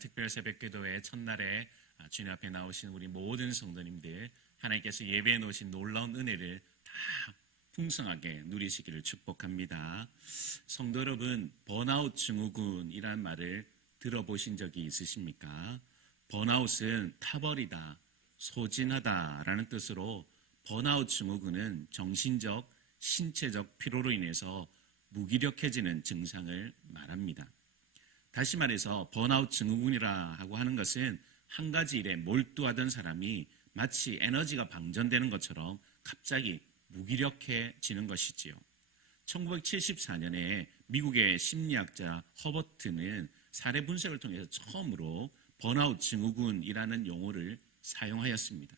특별 새벽기도회 첫날에 주님 앞에 나오신 우리 모든 성도님들, 하나님께서 예배해 놓으신 놀라운 은혜를 다 풍성하게 누리시기를 축복합니다. 성도 여러분, 번아웃 증후군이라는 말을 들어보신 적이 있으십니까? 번아웃은 타버리다, 소진하다라는 뜻으로 번아웃 증후군은 정신적, 신체적 피로로 인해서 무기력해지는 증상을 말합니다. 다시 말해서 번아웃 증후군이라고 하는 것은 한 가지 일에 몰두하던 사람이 마치 에너지가 방전되는 것처럼 갑자기 무기력해지는 것이지요. 1974년에 미국의 심리학자 허버트는 사례 분석을 통해서 처음으로 번아웃 증후군이라는 용어를 사용하였습니다.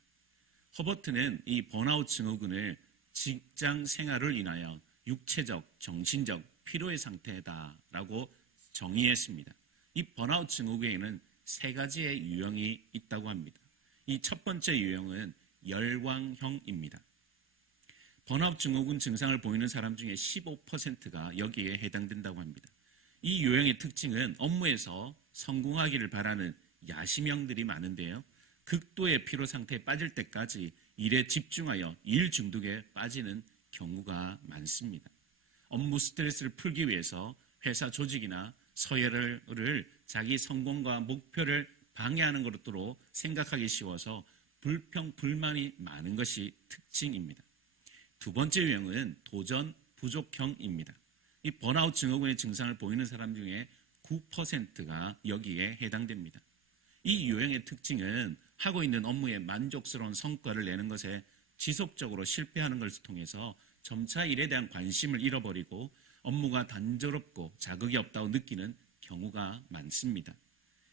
허버트는 이 번아웃 증후군을 직장 생활을 인하여 육체적, 정신적 피로의 상태다라고 정의했습니다. 이 번아웃 증후군에는 세 가지의 유형이 있다고 합니다. 이 첫 번째 유형은 열광형입니다. 번아웃 증후군 증상을 보이는 사람 중에 15%가 여기에 해당된다고 합니다. 이 유형의 특징은 업무에서 성공하기를 바라는 야심형들이 많은데요, 극도의 피로 상태에 빠질 때까지 일에 집중하여 일 중독에 빠지는 경우가 많습니다. 업무 스트레스를 풀기 위해서 회사 조직이나 서열을 자기 성공과 목표를 방해하는 것으로 생각하기 쉬워서 불평, 불만이 많은 것이 특징입니다. 두 번째 유형은 도전 부족형입니다. 이 번아웃 증후군의 증상을 보이는 사람 중에 9%가 여기에 해당됩니다. 이 유형의 특징은 하고 있는 업무에 만족스러운 성과를 내는 것에 지속적으로 실패하는 것을 통해서 점차 일에 대한 관심을 잃어버리고 업무가 단조롭고 자극이 없다고 느끼는 경우가 많습니다.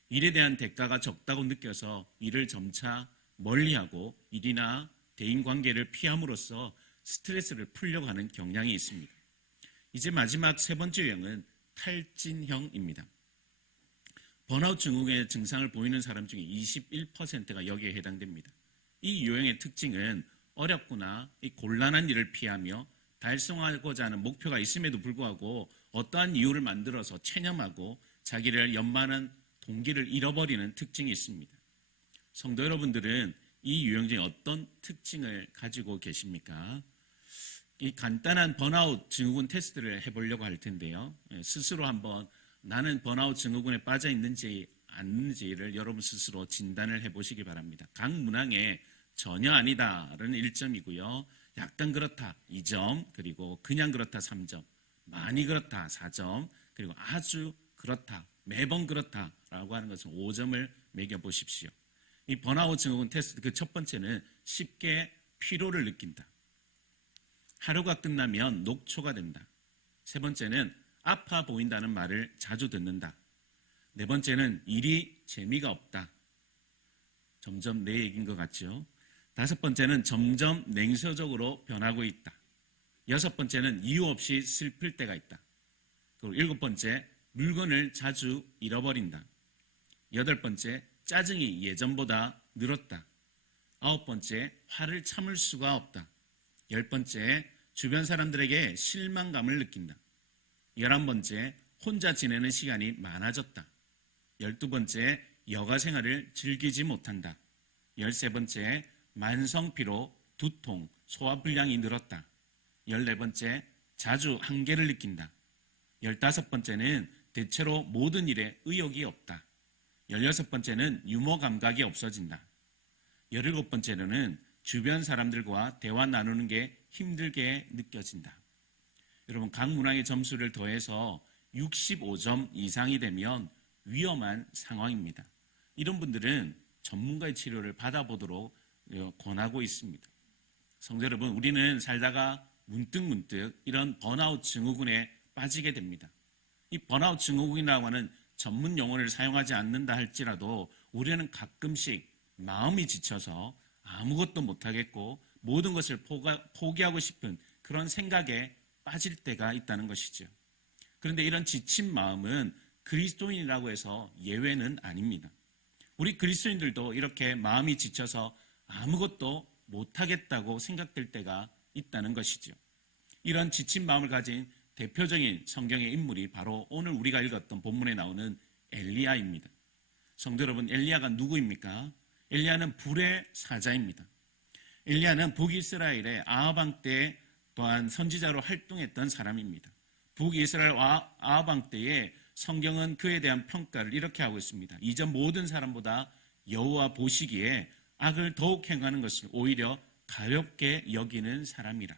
일에 대한 대가가 적다고 느껴서 일을 점차 멀리하고 일이나 대인관계를 피함으로써 스트레스를 풀려고 하는 경향이 있습니다. 이제 마지막 세 번째 유형은 탈진형입니다. 번아웃 증후군의 증상을 보이는 사람 중에 21%가 여기에 해당됩니다. 이 유형의 특징은 어렵거나 곤란한 일을 피하며 달성하고자 하는 목표가 있음에도 불구하고 어떠한 이유를 만들어서 체념하고 자기를 연만한 동기를 잃어버리는 특징이 있습니다. 성도 여러분들은 이 유형 중에 어떤 특징을 가지고 계십니까? 이 간단한 번아웃 증후군 테스트를 해보려고 할 텐데요, 스스로 한번 나는 번아웃 증후군에 빠져 있는지 않는지를 여러분 스스로 진단을 해보시기 바랍니다. 각 문항에 전혀 아니다라는 1점이고요, 약간 그렇다 2점, 그리고 그냥 그렇다 3점, 많이 그렇다 4점, 그리고 아주 그렇다, 매번 그렇다라고 하는 것은 5점을 매겨보십시오. 이 번아웃 증후군 테스트 그 첫 번째는 쉽게 피로를 느낀다. 하루가 끝나면 녹초가 된다. 세 번째는 아파 보인다는 말을 자주 듣는다. 네 번째는 일이 재미가 없다. 점점 내 얘기인 것 같죠? 다섯 번째는 점점 냉소적으로 변하고 있다. 여섯 번째는 이유 없이 슬플 때가 있다. 그리고 일곱 번째, 물건을 자주 잃어버린다. 여덟 번째, 짜증이 예전보다 늘었다. 아홉 번째, 화를 참을 수가 없다. 열 번째, 주변 사람들에게 실망감을 느낀다. 11번째, 혼자 지내는 시간이 많아졌다. 12번째, 여가 생활을 즐기지 못한다. 13번째, 만성피로, 두통, 소화불량이 늘었다. 14번째, 자주 한계를 느낀다. 15번째는 대체로 모든 일에 의욕이 없다. 16번째는 유머 감각이 없어진다. 17번째로는 주변 사람들과 대화 나누는 게 힘들게 느껴진다. 여러분, 각 문항의 점수를 더해서 65점 이상이 되면 위험한 상황입니다. 이런 분들은 전문가의 치료를 받아보도록 권하고 있습니다. 성도 여러분, 우리는 살다가 문득문득 이런 번아웃 증후군에 빠지게 됩니다. 이 번아웃 증후군이라고 하는 전문 용어를 사용하지 않는다 할지라도 우리는 가끔씩 마음이 지쳐서 아무것도 못하겠고 모든 것을 포기하고 싶은 그런 생각에 빠질 때가 있다는 것이죠. 그런데 이런 지친 마음은 그리스도인이라고 해서 예외는 아닙니다. 우리 그리스도인들도 이렇게 마음이 지쳐서 아무것도 못하겠다고 생각될 때가 있다는 것이죠. 이런 지친 마음을 가진 대표적인 성경의 인물이 바로 오늘 우리가 읽었던 본문에 나오는 엘리야입니다. 성도 여러분, 엘리야가 누구입니까? 엘리야는 불의 사자입니다. 엘리야는 북이스라엘의 아합 왕 때 또한 선지자로 활동했던 사람입니다. 북이스라엘 아합 왕 때에 성경은 그에 대한 평가를 이렇게 하고 있습니다. 이전 모든 사람보다 여호와 보시기에 악을 더욱 행하는 것을 오히려 가볍게 여기는 사람이라.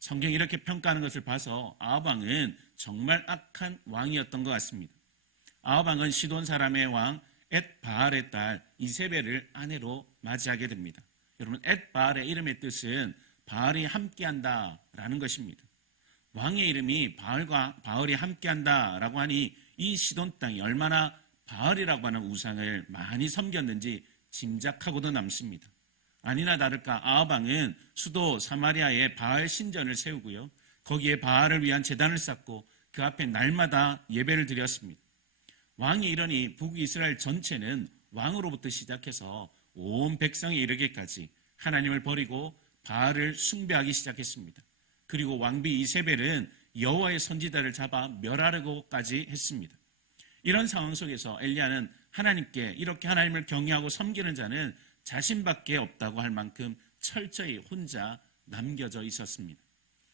성경이 이렇게 평가하는 것을 봐서 아합 왕은 정말 악한 왕이었던 것 같습니다. 아합 왕은 시돈 사람의 왕 엣바알의 딸 이세벨을 아내로 맞이하게 됩니다. 여러분, 엣바알의 이름의 뜻은 바알이 함께한다라는 것입니다. 왕의 이름이 바알이 함께한다라고 하니 이 시돈 땅이 얼마나 바알이라고 하는 우상을 많이 섬겼는지 짐작하고도 남습니다. 아니나 다를까 아합 왕은 수도 사마리아에 바알 신전을 세우고요, 거기에 바알을 위한 제단을 쌓고 그 앞에 날마다 예배를 드렸습니다. 왕이 이러니 북이스라엘 전체는 왕으로부터 시작해서 온 백성에 이르기까지 하나님을 버리고 바알을 숭배하기 시작했습니다. 그리고 왕비 이세벨은 여호와의 선지자를 잡아 멸하려고까지 했습니다. 이런 상황 속에서 엘리야는 하나님께 이렇게 하나님을 경외하고 섬기는 자는 자신밖에 없다고 할 만큼 철저히 혼자 남겨져 있었습니다.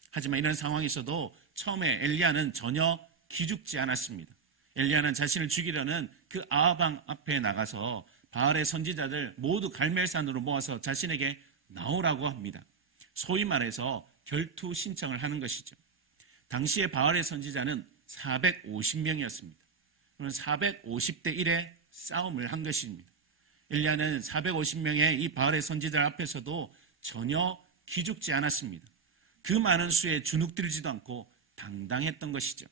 하지만 이런 상황에서도 처음에 엘리야는 전혀 기죽지 않았습니다. 엘리야는 자신을 죽이려는 그 아합 왕 앞에 나가서 바알의 선지자들 모두 갈멜산으로 모아서 자신에게 나오라고 합니다. 소위 말해서 결투 신청을 하는 것이죠. 당시에 바알의 선지자는 450명이었습니다. 그러면 450대 1의 싸움을 한 것입니다. 엘리야는 450명의 이 바알의 선지자들 앞에서도 전혀 기죽지 않았습니다. 그 많은 수에 주눅들지도 않고 당당했던 것이죠.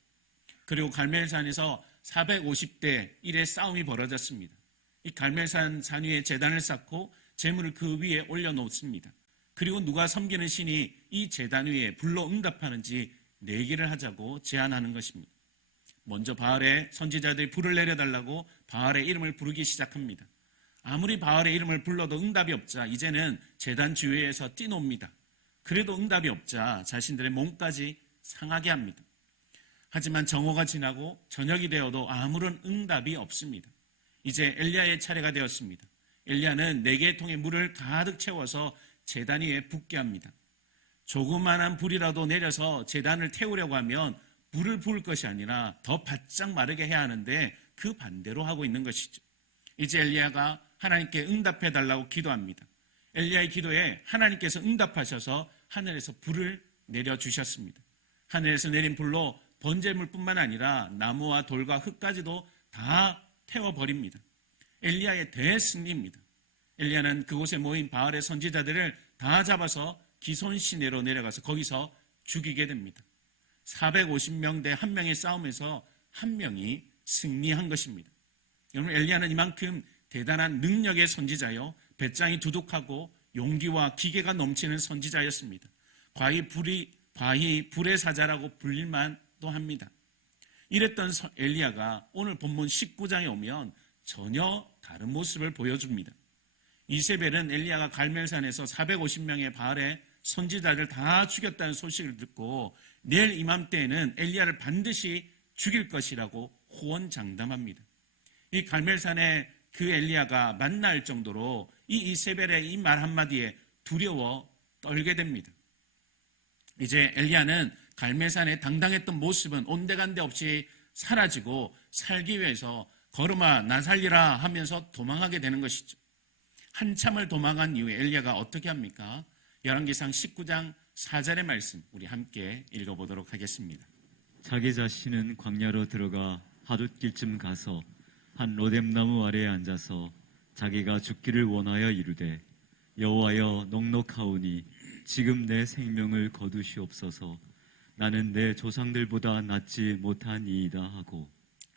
그리고 갈멜산에서 450대 1의 싸움이 벌어졌습니다. 이 갈멜산 산 위에 제단을 쌓고 제물을 그 위에 올려놓습니다. 그리고 누가 섬기는 신이 이 제단 위에 불로 응답하는지 내기를 하자고 제안하는 것입니다. 먼저 바알의 선지자들이 불을 내려달라고 바알의 이름을 부르기 시작합니다. 아무리 바알의 이름을 불러도 응답이 없자 이제는 제단 주위에서 뛰놉니다. 그래도 응답이 없자 자신들의 몸까지 상하게 합니다. 하지만 정오가 지나고 저녁이 되어도 아무런 응답이 없습니다. 이제 엘리야의 차례가 되었습니다. 엘리야는 4개의 통에 물을 가득 채워서 제단 위에 붓게 합니다. 조그만한 불이라도 내려서 제단을 태우려고 하면 불을 부을 것이 아니라 더 바짝 마르게 해야 하는데 그 반대로 하고 있는 것이죠. 이제 엘리야가 하나님께 응답해달라고 기도합니다. 엘리야의 기도에 하나님께서 응답하셔서 하늘에서 불을 내려주셨습니다. 하늘에서 내린 불로 번제물뿐만 아니라 나무와 돌과 흙까지도 다 태워버립니다. 엘리야의 대승리입니다. 엘리야는 그곳에 모인 바알의 선지자들을 다 잡아서 기손 시내로 내려가서 거기서 죽이게 됩니다. 450명 대 1명의 싸움에서 1명이 승리한 것입니다. 여러분, 엘리야는 이만큼 대단한 능력의 선지자요, 배짱이 두둑하고 용기와 기계가 넘치는 선지자였습니다. 과히 불의 사자라고 불릴만도 합니다. 이랬던 엘리야가 오늘 본문 19장에 오면 전혀 다른 모습을 보여줍니다. 이세벨은 엘리야가 갈멜산에서 450명의 바알의 선지자를 다 죽였다는 소식을 듣고 내일 이맘때에는 엘리야를 반드시 죽일 것이라고 호언장담합니다. 이 갈멜산의 그 엘리야가 만날 정도로 이 이세벨의 이 말 한마디에 두려워 떨게 됩니다. 이제 엘리야는 갈멜산에 당당했던 모습은 온데간데 없이 사라지고 살기 위해서 걸음아 나 살리라 하면서 도망하게 되는 것이죠. 한참을 도망한 이후에 엘리야가 어떻게 합니까? 열왕기상 19장 4절의 말씀 우리 함께 읽어보도록 하겠습니다. 자기 자신은 광야로 들어가 하둣길쯤 가서 한 로뎀나무 아래에 앉아서 자기가 죽기를 원하여 이르되 여호와여 넉넉하오니 지금 내 생명을 거두시옵소서. 나는 내 조상들보다 낫지 못하니이다 하고.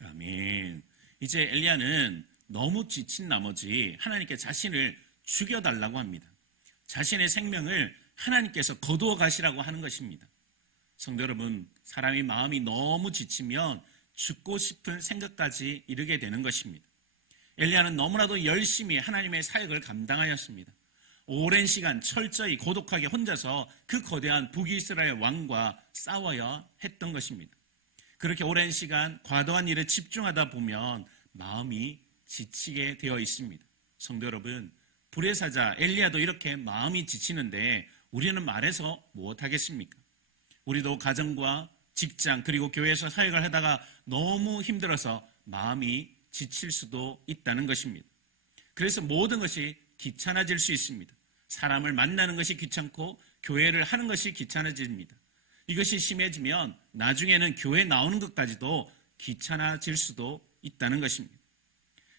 아멘. 이제 엘리야는 너무 지친 나머지 하나님께 자신을 죽여달라고 합니다. 자신의 생명을 하나님께서 거두어 가시라고 하는 것입니다. 성도 여러분, 사람이 마음이 너무 지치면 죽고 싶은 생각까지 이르게 되는 것입니다. 엘리야는 너무나도 열심히 하나님의 사역을 감당하였습니다. 오랜 시간 철저히 고독하게 혼자서 그 거대한 북이스라엘 왕과 싸워야 했던 것입니다. 그렇게 오랜 시간 과도한 일에 집중하다 보면 마음이 지치게 되어 있습니다. 성도 여러분, 불의 사자 엘리야도 이렇게 마음이 지치는데 우리는 말해서 무엇하겠습니까? 우리도 가정과 직장 그리고 교회에서 사역을 하다가 너무 힘들어서 마음이 지칠 수도 있다는 것입니다. 그래서 모든 것이 귀찮아질 수 있습니다. 사람을 만나는 것이 귀찮고 교회를 하는 것이 귀찮아집니다. 이것이 심해지면 나중에는 교회 나오는 것까지도 귀찮아질 수도 있다는 것입니다.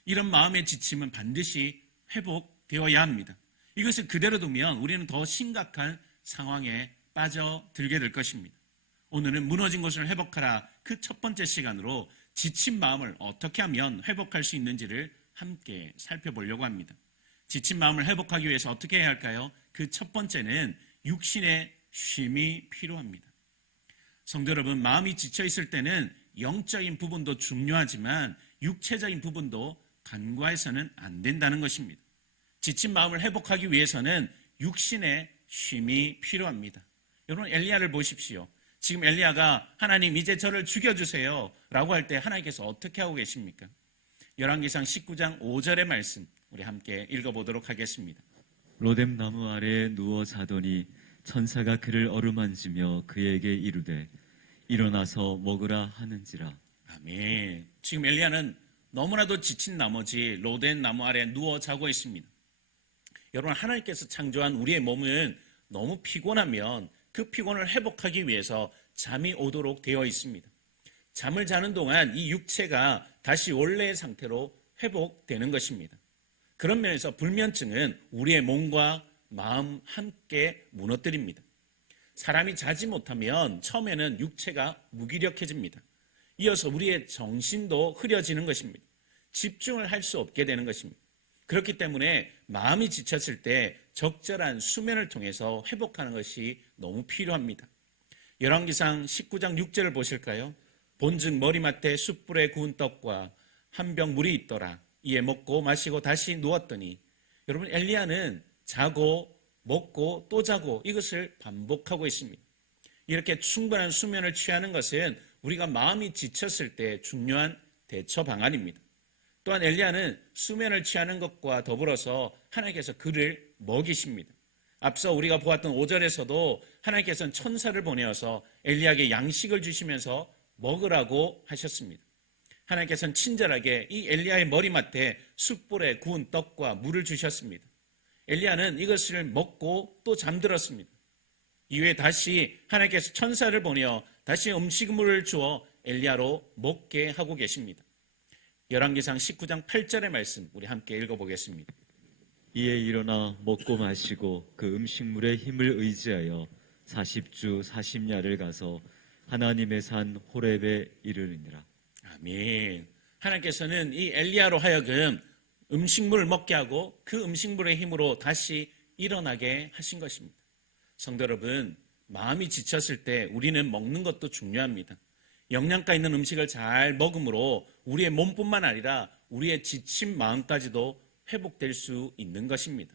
이런 마음의 지침은 반드시 회복되어야 합니다. 이것을 그대로 두면 우리는 더 심각한 상황에 빠져들게 될 것입니다. 오늘은 무너진 것을 회복하라 그 첫 번째 시간으로 지친 마음을 어떻게 하면 회복할 수 있는지를 함께 살펴보려고 합니다. 지친 마음을 회복하기 위해서 어떻게 해야 할까요? 그 첫 번째는 육신의 쉼이 필요합니다. 성도 여러분, 마음이 지쳐 있을 때는 영적인 부분도 중요하지만 육체적인 부분도 간과해서는 안 된다는 것입니다. 지친 마음을 회복하기 위해서는 육신의 쉼이 필요합니다. 여러분, 엘리야를 보십시오. 지금 엘리야가 하나님 이제 저를 죽여주세요 라고 할 때 하나님께서 어떻게 하고 계십니까? 열왕기상 19장 5절의 말씀 우리 함께 읽어보도록 하겠습니다. 로뎀 나무 아래에 누워 자더니 천사가 그를 어루만지며 그에게 이르되 일어나서 먹으라 하는지라. 아멘. 지금 엘리야는 너무나도 지친 나머지 로뎀 나무 아래에 누워 자고 있습니다. 여러분, 하나님께서 창조한 우리의 몸은 너무 피곤하면 그 피곤을 회복하기 위해서 잠이 오도록 되어 있습니다. 잠을 자는 동안 이 육체가 다시 원래의 상태로 회복되는 것입니다. 그런 면에서 불면증은 우리의 몸과 마음 함께 무너뜨립니다. 사람이 자지 못하면 처음에는 육체가 무기력해집니다. 이어서 우리의 정신도 흐려지는 것입니다. 집중을 할 수 없게 되는 것입니다. 그렇기 때문에 마음이 지쳤을 때 적절한 수면을 통해서 회복하는 것이 너무 필요합니다. 열왕기상 19장 6절을 보실까요? 본즉 머리맡에 숯불에 구운 떡과 한 병 물이 있더라. 이에 먹고 마시고 다시 누웠더니, 여러분, 엘리야는 자고 먹고 또 자고 이것을 반복하고 있습니다. 이렇게 충분한 수면을 취하는 것은 우리가 마음이 지쳤을 때 중요한 대처 방안입니다. 또한 엘리야는 수면을 취하는 것과 더불어서 하나님께서 그를 먹이십니다. 앞서 우리가 보았던 5절에서도 하나님께서는 천사를 보내어서 엘리야에게 양식을 주시면서 먹으라고 하셨습니다. 하나님께서는 친절하게 이 엘리야의 머리맡에 숯불에 구운 떡과 물을 주셨습니다. 엘리야는 이것을 먹고 또 잠들었습니다. 이후에 다시 하나님께서 천사를 보내어 다시 음식물을 주어 엘리야로 먹게 하고 계십니다. 열왕기상 19장 8절의 말씀 우리 함께 읽어보겠습니다. 이에 일어나 먹고 마시고 그 음식물의 힘을 의지하여 40주 40야를 가서 하나님의 산 호렙에 이르니라. 아멘. 하나님께서는 이 엘리야로 하여금 음식물을 먹게 하고 그 음식물의 힘으로 다시 일어나게 하신 것입니다. 성도 여러분, 마음이 지쳤을 때 우리는 먹는 것도 중요합니다. 영양가 있는 음식을 잘 먹음으로 우리의 몸뿐만 아니라 우리의 지친 마음까지도 회복될 수 있는 것입니다.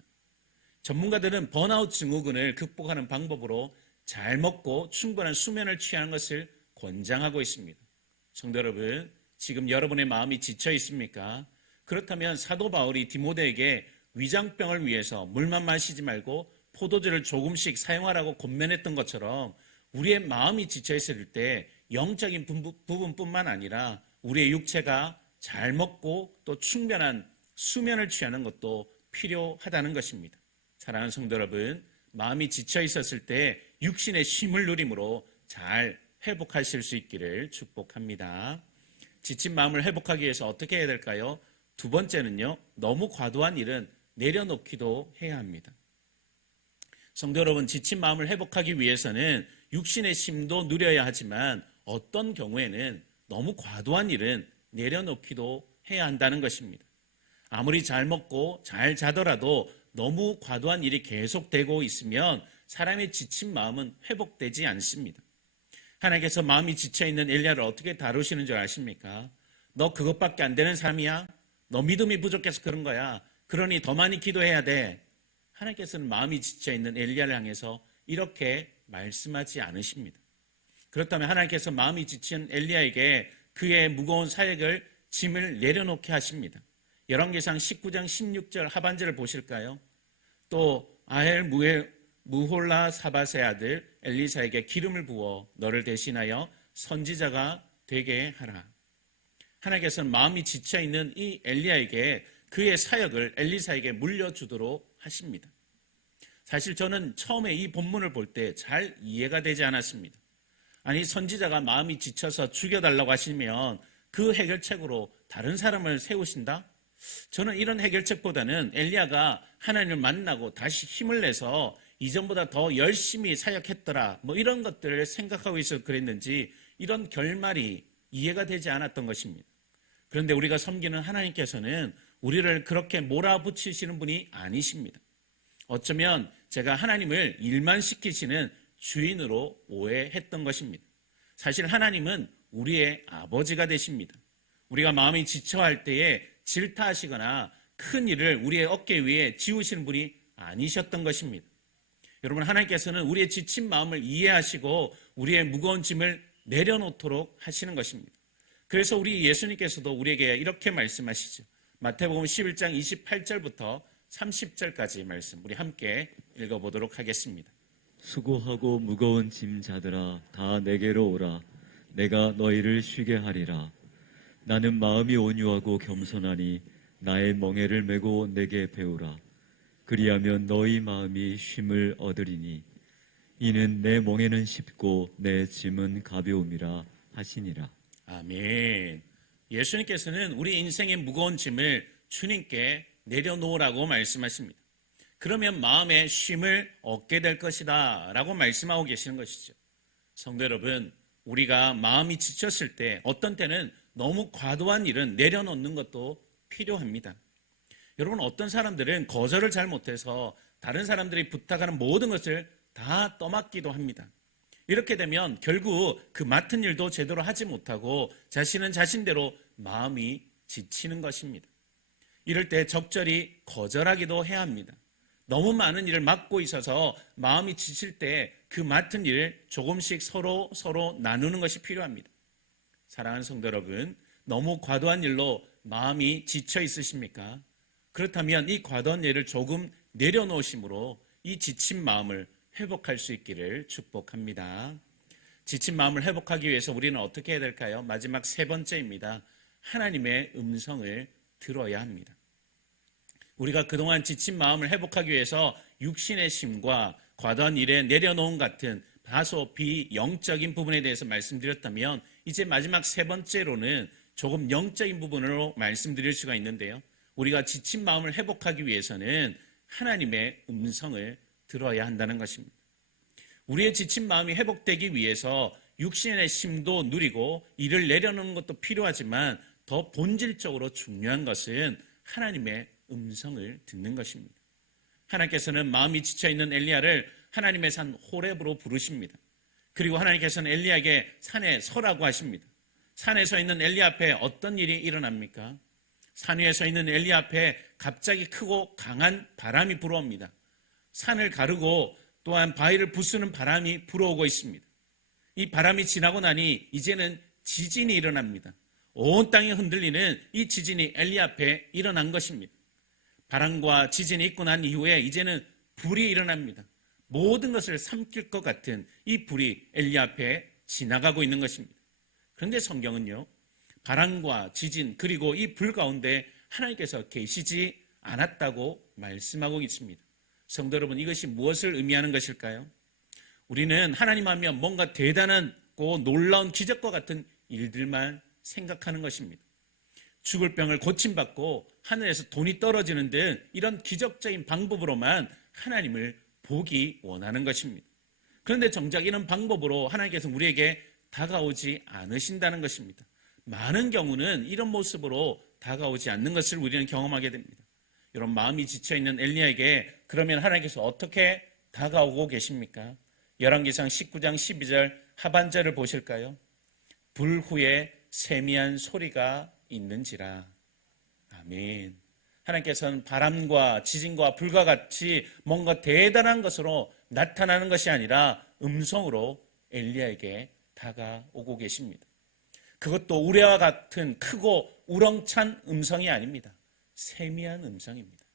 전문가들은 번아웃 증후군을 극복하는 방법으로 잘 먹고 충분한 수면을 취하는 것을 권장하고 있습니다. 성도 여러분, 지금 여러분의 마음이 지쳐 있습니까? 그렇다면 사도 바울이 디모데에게 위장병을 위해서 물만 마시지 말고 포도주를 조금씩 사용하라고 권면했던 것처럼 우리의 마음이 지쳐 있을 때 영적인 부분뿐만 아니라 우리의 육체가 잘 먹고 또 충분한 수면을 취하는 것도 필요하다는 것입니다. 사랑하는 성도 여러분, 마음이 지쳐 있었을 때 육신의 쉼을 누림으로 잘 회복하실 수 있기를 축복합니다. 지친 마음을 회복하기 위해서 어떻게 해야 될까요? 두 번째는요, 너무 과도한 일은 내려놓기도 해야 합니다. 성도 여러분, 지친 마음을 회복하기 위해서는 육신의 쉼도 누려야 하지만 어떤 경우에는 너무 과도한 일은 내려놓기도 해야 한다는 것입니다. 아무리 잘 먹고 잘 자더라도 너무 과도한 일이 계속되고 있으면 사람의 지친 마음은 회복되지 않습니다. 하나님께서 마음이 지쳐있는 엘리야를 어떻게 다루시는 줄 아십니까? 너 그것밖에 안 되는 사람이야? 너 믿음이 부족해서 그런 거야. 그러니 더 많이 기도해야 돼. 하나님께서는 마음이 지쳐있는 엘리야를 향해서 이렇게 말씀하지 않으십니다. 그렇다면 하나님께서 마음이 지친 엘리야에게 그의 무거운 사역을 짐을 내려놓게 하십니다. 열왕기상 19장 16절 하반절을 보실까요? 또 아헬 무홀라 사밧의 아들 엘리사에게 기름을 부어 너를 대신하여 선지자가 되게 하라. 하나님께서는 마음이 지쳐있는 이 엘리야에게 그의 사역을 엘리사에게 물려주도록 하십니다. 사실 저는 처음에 이 본문을 볼 때 잘 이해가 되지 않았습니다. 아니, 선지자가 마음이 지쳐서 죽여달라고 하시면 그 해결책으로 다른 사람을 세우신다? 저는 이런 해결책보다는 엘리야가 하나님을 만나고 다시 힘을 내서 이전보다 더 열심히 사역했더라, 이런 것들을 생각하고 있어서 그랬는지 이런 결말이 이해가 되지 않았던 것입니다. 그런데 우리가 섬기는 하나님께서는 우리를 그렇게 몰아붙이시는 분이 아니십니다. 어쩌면 제가 하나님을 일만 시키시는 주인으로 오해했던 것입니다. 사실 하나님은 우리의 아버지가 되십니다. 우리가 마음이 지쳐할 때에 질타하시거나 큰 일을 우리의 어깨 위에 지우시는 분이 아니셨던 것입니다. 여러분, 하나님께서는 우리의 지친 마음을 이해하시고 우리의 무거운 짐을 내려놓도록 하시는 것입니다. 그래서 우리 예수님께서도 우리에게 이렇게 말씀하시죠. 마태복음 11장 28절부터 30절까지 말씀 우리 함께 읽어보도록 하겠습니다. 수고하고 무거운 짐자들아 다 내게로 오라. 내가 너희를 쉬게 하리라. 나는 마음이 온유하고 겸손하니 나의 멍에를 메고 내게 배우라. 그리하면 너희 마음이 쉼을 얻으리니 이는 내 멍에는 쉽고 내 짐은 가벼움이라 하시니라. 아멘. 예수님께서는 우리 인생의 무거운 짐을 주님께 내려놓으라고 말씀하십니다. 그러면 마음에 쉼을 얻게 될 것이다 라고 말씀하고 계시는 것이죠. 성도 여러분, 우리가 마음이 지쳤을 때 어떤 때는 너무 과도한 일은 내려놓는 것도 필요합니다. 여러분, 어떤 사람들은 거절을 잘 못해서 다른 사람들이 부탁하는 모든 것을 다 떠맡기도 합니다. 이렇게 되면 결국 그 맡은 일도 제대로 하지 못하고 자신은 자신대로 마음이 지치는 것입니다. 이럴 때 적절히 거절하기도 해야 합니다. 너무 많은 일을 맡고 있어서 마음이 지칠 때 그 맡은 일을 조금씩 서로 나누는 것이 필요합니다. 사랑하는 성도 여러분, 너무 과도한 일로 마음이 지쳐 있으십니까? 그렇다면 이 과도한 일을 조금 내려놓으심으로 이 지친 마음을 회복할 수 있기를 축복합니다. 지친 마음을 회복하기 위해서 우리는 어떻게 해야 될까요? 마지막 세 번째입니다. 하나님의 음성을 들어야 합니다. 우리가 그동안 지친 마음을 회복하기 위해서 육신의 힘과 과도한 일에 내려놓은 같은 다소 비영적인 부분에 대해서 말씀드렸다면 이제 마지막 세 번째로는 조금 영적인 부분으로 말씀드릴 수가 있는데요. 우리가 지친 마음을 회복하기 위해서는 하나님의 음성을 들어야 한다는 것입니다. 우리의 지친 마음이 회복되기 위해서 육신의 힘도 누리고 일을 내려놓는 것도 필요하지만 더 본질적으로 중요한 것은 하나님의 음성을 듣는 것입니다. 하나님께서는 마음이 지쳐있는 엘리야를 하나님의 산 호렙으로 부르십니다. 그리고 하나님께서는 엘리야에게 산에 서라고 하십니다. 산에 서 있는 엘리야 앞에 어떤 일이 일어납니까? 산 위에 서 있는 엘리야 앞에 갑자기 크고 강한 바람이 불어옵니다. 산을 가르고 또한 바위를 부수는 바람이 불어오고 있습니다. 이 바람이 지나고 나니 이제는 지진이 일어납니다. 온 땅이 흔들리는 이 지진이 엘리야 앞에 일어난 것입니다. 바람과 지진이 있고 난 이후에 이제는 불이 일어납니다. 모든 것을 삼킬 것 같은 이 불이 엘리야 앞에 지나가고 있는 것입니다. 그런데 성경은요, 바람과 지진 그리고 이 불 가운데 하나님께서 계시지 않았다고 말씀하고 있습니다. 성도 여러분, 이것이 무엇을 의미하는 것일까요? 우리는 하나님 하면 뭔가 대단하고 놀라운 기적과 같은 일들만 생각하는 것입니다. 죽을 병을 고침받고 하늘에서 돈이 떨어지는 등 이런 기적적인 방법으로만 하나님을 보기 원하는 것입니다. 그런데 정작 이런 방법으로 하나님께서 우리에게 다가오지 않으신다는 것입니다. 많은 경우는 이런 모습으로 다가오지 않는 것을 우리는 경험하게 됩니다. 여러분, 마음이 지쳐있는 엘리야에게 그러면 하나님께서 어떻게 다가오고 계십니까? 열왕기상 19장 12절 하반절을 보실까요? 불 후에 세미한 소리가 있는지라. 아멘. 하나님께서는 바람과 지진과 불과 같이 뭔가 대단한 것으로 나타나는 것이 아니라 음성으로 엘리야에게 다가오고 계십니다. 그것도 우레와 같은 크고 우렁찬 음성이 아닙니다. 세미한 음성입니다.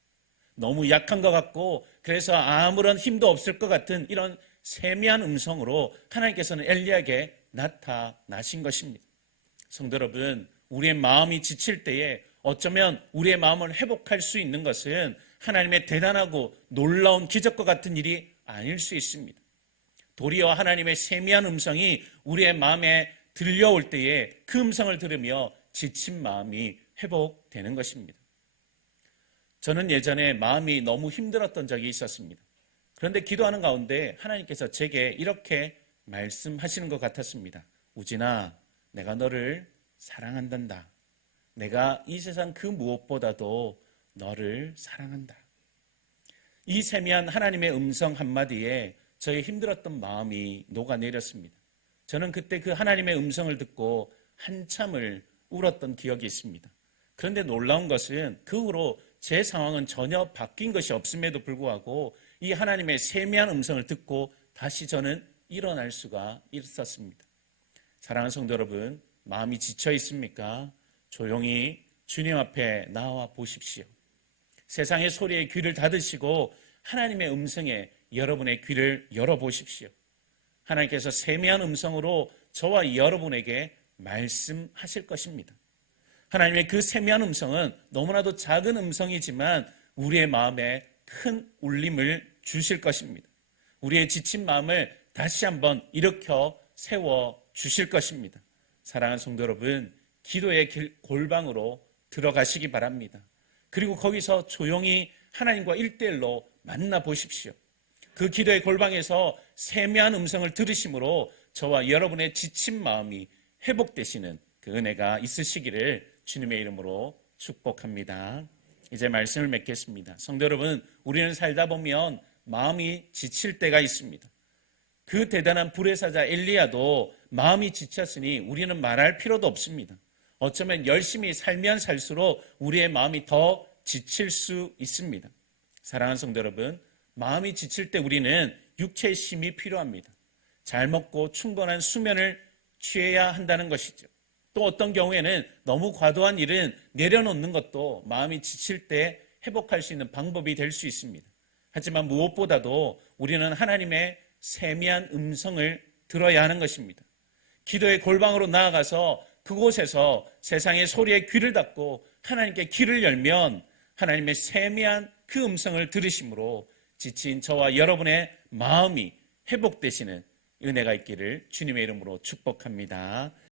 너무 약한 것 같고 그래서 아무런 힘도 없을 것 같은 이런 세미한 음성으로 하나님께서는 엘리야에게 나타나신 것입니다. 성도 여러분, 우리의 마음이 지칠 때에 어쩌면 우리의 마음을 회복할 수 있는 것은 하나님의 대단하고 놀라운 기적과 같은 일이 아닐 수 있습니다. 도리어 하나님의 세미한 음성이 우리의 마음에 들려올 때에 그 음성을 들으며 지친 마음이 회복되는 것입니다. 저는 예전에 마음이 너무 힘들었던 적이 있었습니다. 그런데 기도하는 가운데 하나님께서 제게 이렇게 말씀하시는 것 같았습니다. 우진아, 내가 너를 사랑한단다. 내가 이 세상 그 무엇보다도 너를 사랑한다. 이 세미한 하나님의 음성 한마디에 저의 힘들었던 마음이 녹아내렸습니다. 저는 그때 그 하나님의 음성을 듣고 한참을 울었던 기억이 있습니다. 그런데 놀라운 것은 그 후로 제 상황은 전혀 바뀐 것이 없음에도 불구하고 이 하나님의 세미한 음성을 듣고 다시 저는 일어날 수가 있었습니다. 사랑하는 성도 여러분, 마음이 지쳐 있습니까? 조용히 주님 앞에 나와 보십시오. 세상의 소리에 귀를 닫으시고 하나님의 음성에 여러분의 귀를 열어보십시오. 하나님께서 세미한 음성으로 저와 여러분에게 말씀하실 것입니다. 하나님의 그 세미한 음성은 너무나도 작은 음성이지만 우리의 마음에 큰 울림을 주실 것입니다. 우리의 지친 마음을 다시 한번 일으켜 세워 주실 것입니다. 사랑하는 성도 여러분, 기도의 골방으로 들어가시기 바랍니다. 그리고 거기서 조용히 하나님과 1대1로 만나보십시오. 그 기도의 골방에서 세미한 음성을 들으심으로 저와 여러분의 지친 마음이 회복되시는 그 은혜가 있으시기를 주님의 이름으로 축복합니다. 이제 말씀을 맺겠습니다. 성도 여러분, 우리는 살다 보면 마음이 지칠 때가 있습니다. 그 대단한 불의 사자 엘리야도 마음이 지쳤으니 우리는 말할 필요도 없습니다. 어쩌면 열심히 살면 살수록 우리의 마음이 더 지칠 수 있습니다. 사랑하는 성도 여러분, 마음이 지칠 때 우리는 육체의 힘이 필요합니다. 잘 먹고 충분한 수면을 취해야 한다는 것이죠. 또 어떤 경우에는 너무 과도한 일은 내려놓는 것도 마음이 지칠 때 회복할 수 있는 방법이 될 수 있습니다. 하지만 무엇보다도 우리는 하나님의 세미한 음성을 들어야 하는 것입니다. 기도의 골방으로 나아가서 그곳에서 세상의 소리에 귀를 닫고 하나님께 귀를 열면 하나님의 세미한 그 음성을 들으심으로 지친 저와 여러분의 마음이 회복되시는 은혜가 있기를 주님의 이름으로 축복합니다.